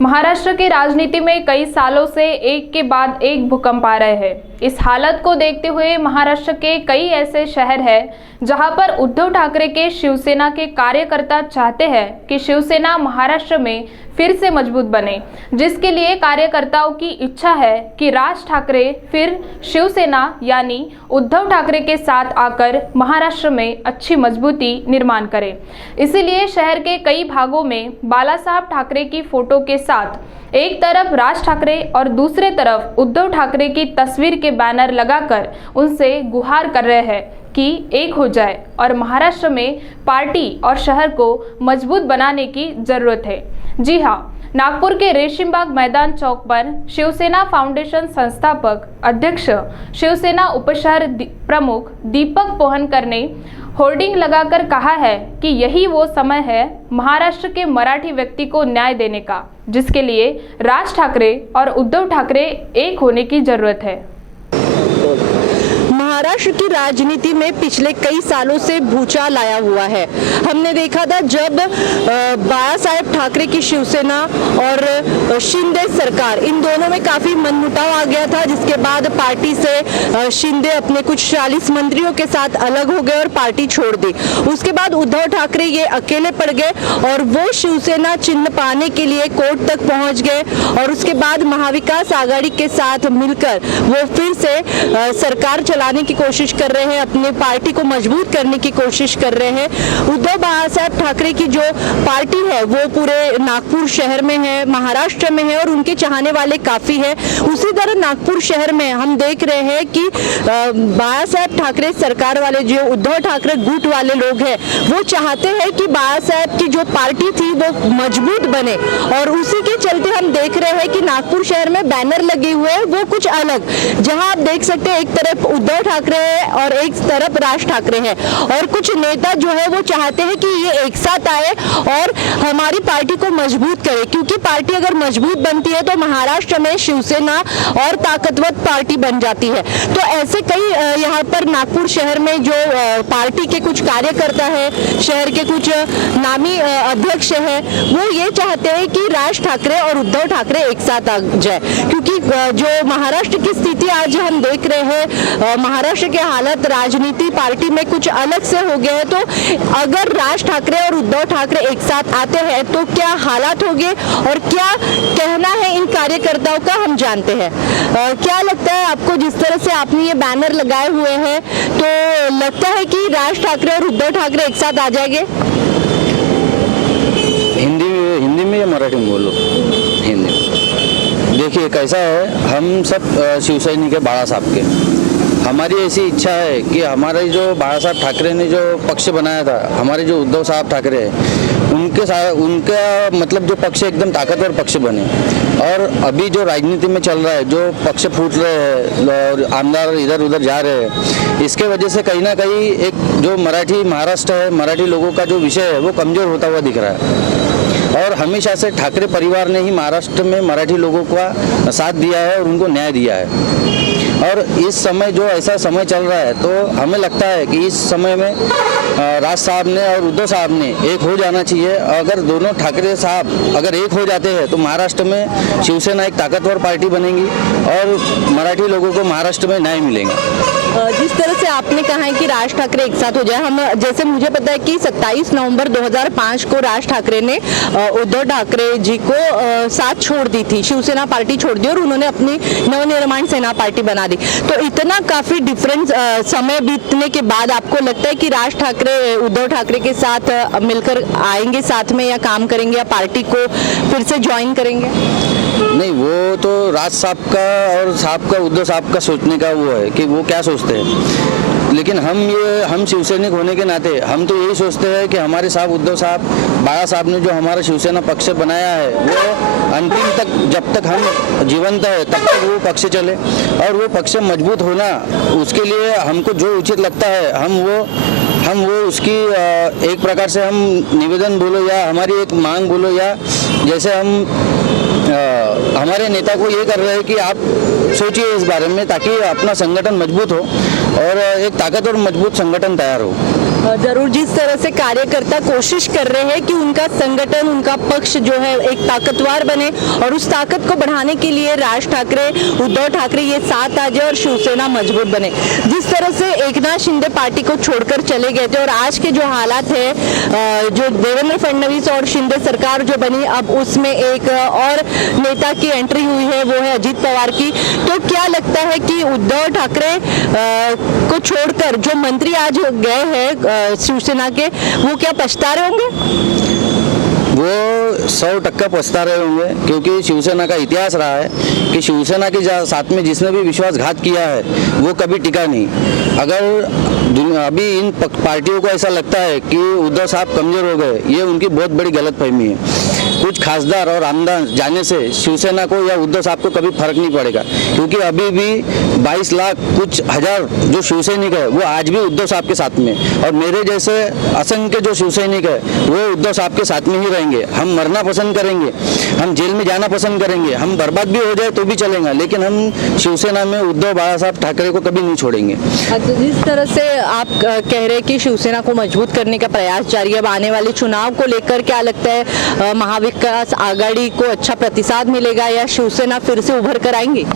महाराष्ट्र की राजनीति में कई सालों से एक के बाद एक भूकंप आ रहे हैं। इस हालत को देखते हुए महाराष्ट्र के कई ऐसे शहर हैं जहां पर उद्धव ठाकरे के शिवसेना के कार्यकर्ता चाहते हैं कि शिवसेना महाराष्ट्र में फिर से मजबूत बने, जिसके लिए कार्यकर्ताओं की इच्छा है कि राज ठाकरे फिर शिवसेना यानी उद्धव ठाकरे के साथ आकर महाराष्ट्र में अच्छी मजबूती निर्माण करें। इसीलिए शहर के कई भागों में बाला साहब ठाकरे की फोटो के साथ एक तरफ राज ठाकरे और दूसरे तरफ उद्धव ठाकरे की तस्वीर के बैनर लगाकर उनसे गुहार कर रहे हैं कि एक हो जाए और महाराष्ट्र में पार्टी और शहर को मजबूत बनाने की जरूरत है। जी हाँ, नागपुर के रेशिमबाग मैदान चौक पर शिवसेना फाउंडेशन संस्थापक अध्यक्ष शिवसेना उपशहर प्रमुख दीपक पोहनकर ने होर्डिंग लगाकर कहा है कि यही वो समय है महाराष्ट्र के मराठी व्यक्ति को न्याय देने का, जिसके लिए राज ठाकरे और उद्धव ठाकरे एक होने की जरूरत है। महाराष्ट्र की राजनीति में पिछले कई सालों से भूचाल आया हुआ है। हमने देखा था जब बाला साहेब ठाकरे की शिवसेना और शिंदे सरकार, इन दोनों में काफी मनमुटाव आ गया था, जिसके बाद पार्टी से शिंदे अपने कुछ 40 मंत्रियों के साथ अलग हो गए और पार्टी छोड़ दी। उसके बाद उद्धव ठाकरे ये अकेले पड़ गए और वो शिवसेना चिन्ह पाने के लिए कोर्ट तक पहुंच गए और उसके बाद महाविकास आघाड़ी के साथ मिलकर वो फिर से सरकार चलाने की कोशिश कर रहे हैं, अपनी पार्टी को मजबूत करने की कोशिश कर रहे हैं। उद्धव बाला साहेब ठाकरे की जो पार्टी है वो पूरे नागपुर शहर में है, महाराष्ट्र में है और उनके चाहने वाले काफी है। उसी तरह नागपुर शहर में हम देख रहे हैं कि बाला साहेब ठाकरे सरकार वाले, जो उद्धव ठाकरे गुट वाले लोग हैं, वो चाहते हैं कि बाला साहेब की जो पार्टी थी वो मजबूत बने और उसी के चलते हम देख रहे हैं कि नागपुर शहर में बैनर लगे हुए हैं वो कुछ अलग, जहां आप देख सकते हैं एक तरफ उद्धव ठाकरे है और एक तरफ राज ठाकरे है और कुछ नेता जो है वो चाहते हैं कि ये एक साथ आए और हमारी पार्टी को मजबूत करे, क्योंकि पार्टी अगर मजबूत बनती है तो महाराष्ट्र में शिवसेना और ताकतवर पार्टी बन जाती है। तो ऐसे कई यहाँ पर नागपुर शहर में जो पार्टी के कुछ कार्यकर्ता है, शहर के कुछ नामी अध्यक्ष है, वो ये चाहते हैं कि राज ठाकरे और उद्धव ठाकरे एक साथ आ जाए, क्योंकि जो महाराष्ट्र की स्थिति आज हम देख रहे हैं, महाराष्ट्र के हालत राजनीति पार्टी में कुछ अलग से हो गए हैं। तो अगर राज ठाकरे और उद्धव ठाकरे एक साथ आते हैं तो क्या हालात होंगे और क्या कहना है इन कार्यकर्ताओं का, हम जानते हैं। क्या लगता है आपको, जिस तरह से आपने ये बैनर लगाए हुए हैं, तो लगता है कि राज ठाकरे और उद्धव ठाकरे एक साथ आ जाएंगे? हिंदी में या मराठी में बोलो? हिंदी में। देखिए कैसा है, हम सब शिवसैनिक है बाला साहब के। हमारी ऐसी इच्छा है कि हमारे जो बाला साहब ठाकरे ने जो पक्ष बनाया था, हमारे जो उद्धव साहब ठाकरे हैं, उनका मतलब जो पक्ष एकदम ताकतवर पक्ष बने। और अभी जो राजनीति में चल रहा है, जो पक्ष फूट रहे हैं और आमदार इधर उधर जा रहे हैं, इसके वजह से कहीं ना कहीं एक जो मराठी महाराष्ट्र है, मराठी लोगों का जो विषय है वो कमज़ोर होता हुआ दिख रहा है। और हमेशा से ठाकरे परिवार ने ही महाराष्ट्र में मराठी लोगों का साथ दिया है और उनको न्याय दिया है। और इस समय जो ऐसा समय चल रहा है, तो हमें लगता है कि इस समय में राज साहब ने और उद्धव साहब ने एक हो जाना चाहिए। अगर दोनों ठाकरे साहब अगर एक हो जाते हैं तो महाराष्ट्र में शिवसेना एक ताकतवर पार्टी बनेगी और मराठी लोगों को महाराष्ट्र में न्याय मिलेगा। जिस तरह से आपने कहा है कि राज ठाकरे एक साथ हो जाए, हम जैसे मुझे पता है कि 27 नवंबर 2005 को राज ठाकरे ने उद्धव ठाकरे जी को साथ छोड़ दी थी, शिवसेना पार्टी छोड़ दी और उन्होंने अपनी नवनिर्माण सेना पार्टी बना दी। तो इतना काफी डिफरेंस समय बीतने के बाद आपको लगता है कि राज ठाकरे उद्धव ठाकरे के साथ मिलकर आएंगे साथ में, या काम करेंगे, या पार्टी को फिर से ज्वाइन करेंगे? नहीं, वो तो राज साहब का और साहब का, उद्धव साहब का सोचने का वो है कि वो क्या सोचते हैं। लेकिन हम शिवसैनिक होने के नाते हम तो यही सोचते हैं कि हमारे साहब उद्धव साहब, बाला साहब ने जो हमारा शिवसेना पक्ष बनाया है वो अंतिम तक, जब तक हम जीवंत है तब तक वो पक्ष चले और वो पक्ष मजबूत होना, उसके लिए हमको जो उचित लगता है हम वो उसकी एक प्रकार से हम निवेदन बोलो या हमारी एक मांग बोलो, या जैसे हम हमारे नेता को ये कर रहे हैं कि आप सोचिए इस बारे में, ताकि अपना संगठन मजबूत हो और एक ताकतवर मजबूत संगठन तैयार हो। जरूर जिस तरह से कार्यकर्ता कोशिश कर रहे हैं कि उनका संगठन, उनका पक्ष जो है एक ताकतवर बने और उस ताकत को बढ़ाने के लिए राज ठाकरे, उद्धव ठाकरे ये साथ आ जाए और शिवसेना मजबूत बने। जिस तरह से एकनाथ शिंदे पार्टी को छोड़कर चले गए थे और आज के जो हालात है, जो देवेंद्र फडणवीस और शिंदे सरकार जो बनी, अब उसमें एक और नेता की एंट्री हुई है, वो है अजीत पवार की। तो क्या लगता है कि उद्धव ठाकरे को छोड़कर जो मंत्री आज गए हैं शिवसेना के, वो क्या पछता रहे होंगे? वो 100% पछता रहे होंगे, क्योंकि शिवसेना का इतिहास रहा है कि शिवसेना के साथ में जिसने भी विश्वासघात किया है वो कभी टिका नहीं। अगर अभी इन पार्टियों को ऐसा लगता है कि उद्धव साहब कमजोर हो गए, ये उनकी बहुत बड़ी गलतफहमी है। कुछ खासदार और आमदार जाने से शिवसेना को या उद्धव साहब को कभी फर्क नहीं पड़ेगा, क्योंकि अभी भी 22 लाख कुछ हजार जो शिवसैनिक है वो आज भी उद्धव साहब के साथ में, और मेरे जैसे असंख्य जो शिवसैनिक है वो उद्धव साहब के साथ में ही रहेंगे। हम मरना पसंद करेंगे, हम जेल में जाना पसंद करेंगे, हम बर्बाद भी हो जाए तो भी चलेगा, लेकिन हम शिवसेना में उद्धव बाला साहब ठाकरे को कभी नहीं छोड़ेंगे। जिस तरह से आप कह रहे हैं कि शिवसेना को मजबूत करने का प्रयास जारी है, अब आने वाले चुनाव को लेकर क्या लगता है, महाविकास आघाड़ी को अच्छा प्रतिसाद मिलेगा या शिवसेना फिर से उभर कर आएंगी?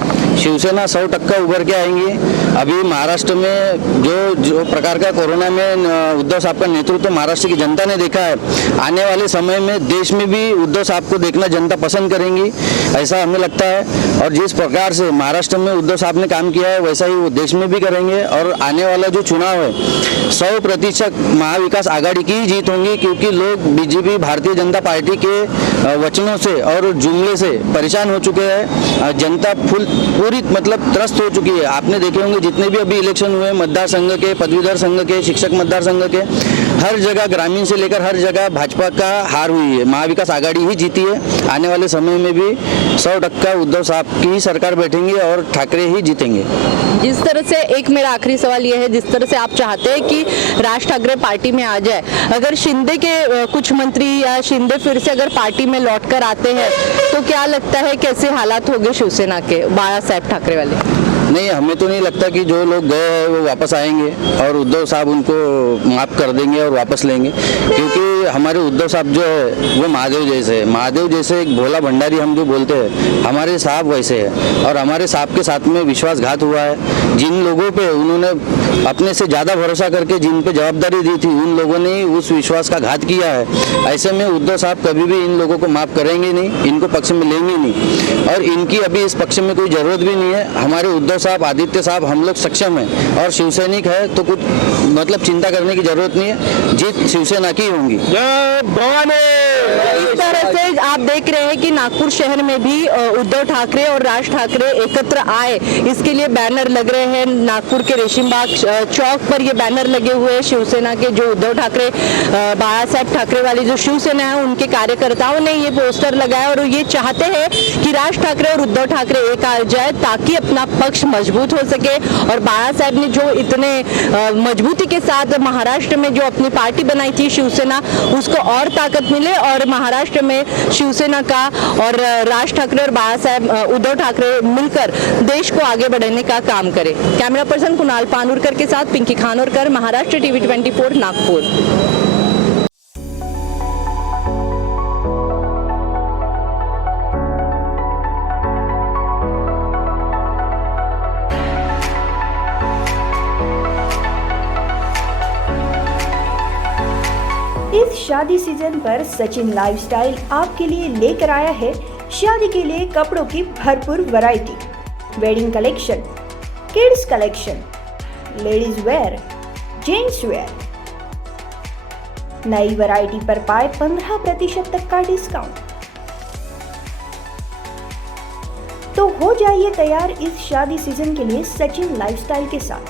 शिवसेना 100% उभर के आएंगी। अभी महाराष्ट्र में जो प्रकार का कोरोना में उद्धव साहब का नेतृत्व महाराष्ट्र की जनता ने देखा है, आने वाले समय में देश में भी उद्धव साहब को देखना जनता पसंद करेंगी, ऐसा हमें लगता है। और जिस प्रकार से महाराष्ट्र में उद्धव साहब ने काम किया है वैसा ही वो देश में भी करेंगे। और आने वाला जो चुनाव है 100% महाविकास आघाड़ी की ही जीत होंगी, क्योंकि लोग बीजेपी भारतीय जनता पार्टी के वचनों से और जुमले से परेशान हो चुके हैं। जनता पूरी मतलब त्रस्त हो चुकी है। आपने देखे होंगे जितने भी अभी इलेक्शन हुए मतदार संघ के, पदवीधर संघ के, शिक्षक मतदार संघ के, हर जगह ग्रामीण से लेकर हर जगह भाजपा का हार हुई है, महाविकास आघाड़ी ही जीती है। आने वाले समय में भी 100% उद्धव साहब की ही सरकार बैठेंगे और ठाकरे ही जीतेंगे। जिस तरह से, एक मेरा आखिरी सवाल यह है, जिस तरह से आप चाहते हैं कि राज ठाकरे पार्टी में आ जाए, अगर शिंदे के कुछ मंत्री या शिंदे फिर से अगर पार्टी में लौट कर आते हैं तो क्या लगता है कैसे हालात होंगे शिवसेना के, बाला साहेब ठाकरे वाले? नहीं, हमें तो नहीं लगता कि जो लोग गए हैं वो वापस आएंगे और उद्धव साहब उनको माफ़ कर देंगे और वापस लेंगे, क्योंकि हमारे उद्धव साहब जो है वो महादेव जैसे है। महादेव जैसे एक भोला भंडारी हम जो बोलते हैं, हमारे साहब वैसे है। और हमारे साहब के साथ में विश्वासघात हुआ है। जिन लोगों पे उन्होंने अपने से ज़्यादा भरोसा करके जिन पे जवाबदारी दी थी, उन लोगों ने ही उस विश्वास का घात किया है। ऐसे में उद्धव साहब कभी भी इन लोगों को माफ़ करेंगे नहीं, इनको पक्ष में लेंगे नहीं, और इनकी अभी इस पक्ष में कोई ज़रूरत भी नहीं है। हमारे उद्धव साहब, आदित्य साहब, हम लोग सक्षम हैं और शिवसैनिक है, तो कुछ मतलब चिंता करने की जरूरत नहीं है। जीत शिवसेना की होंगी। इस तरह से आप देख रहे हैं कि नागपुर शहर में भी उद्धव ठाकरे और राज ठाकरे एकत्र आए, इसके लिए बैनर लग रहे हैं। नागपुर के रेशिमबाग चौक पर ये बैनर लगे हुए हैं। शिवसेना के जो उद्धव ठाकरे, बाला साहेब ठाकरे वाली जो शिवसेना है, उनके कार्यकर्ताओं ने ये पोस्टर लगाया और ये चाहते हैं कि राज ठाकरे और उद्धव ठाकरे एक आ जाए ताकि अपना पक्ष मजबूत हो सके। और बाला साहेब ने जो इतने मजबूती के साथ महाराष्ट्र में जो अपनी पार्टी बनाई थी शिवसेना, उसको और ताकत मिले और महाराष्ट्र में शिवसेना का और राज ठाकरे और बाला साहेब उद्धव ठाकरे मिलकर देश को आगे बढ़ाने का काम करें। कैमरा पर्सन कुणाल पानुरकर के साथ पिंकी खानोरकर, महाराष्ट्र टीवी 24 नागपुर। इस शादी सीजन पर सचिन लाइफस्टाइल आपके लिए लेकर आया है शादी के लिए कपड़ों की भरपूर variety, wedding collection, kids collection, ladies wear, gents wear. नई वैरायटी पर पाए 15% तक का डिस्काउंट। तो हो जाइए तैयार इस शादी सीजन के लिए सचिन लाइफस्टाइल के साथ।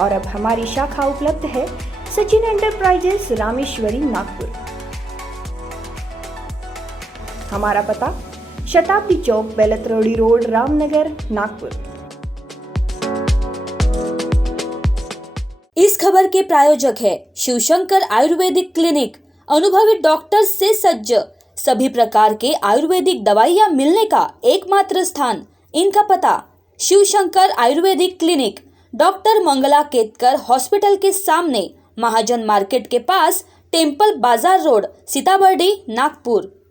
और अब हमारी शाखा उपलब्ध है सचिन एंटरप्राइजेस, रामेश्वरी, नागपुर। हमारा पता शताब्दी चौक, बेलतरोड़ी रोड, रामनगर, नागपुर। इस खबर के प्रायोजक है शिवशंकर आयुर्वेदिक क्लिनिक, अनुभवी डॉक्टर से सज्ज, सभी प्रकार के आयुर्वेदिक दवाइयाँ मिलने का एकमात्र स्थान। इनका पता Shivshankar Ayurvedic clinic, doctor Mangala Ketkar hospital के सामने, महाजन मार्केट के पास, टेम्पल बाजार रोड, सीताबर्डी, नागपुर।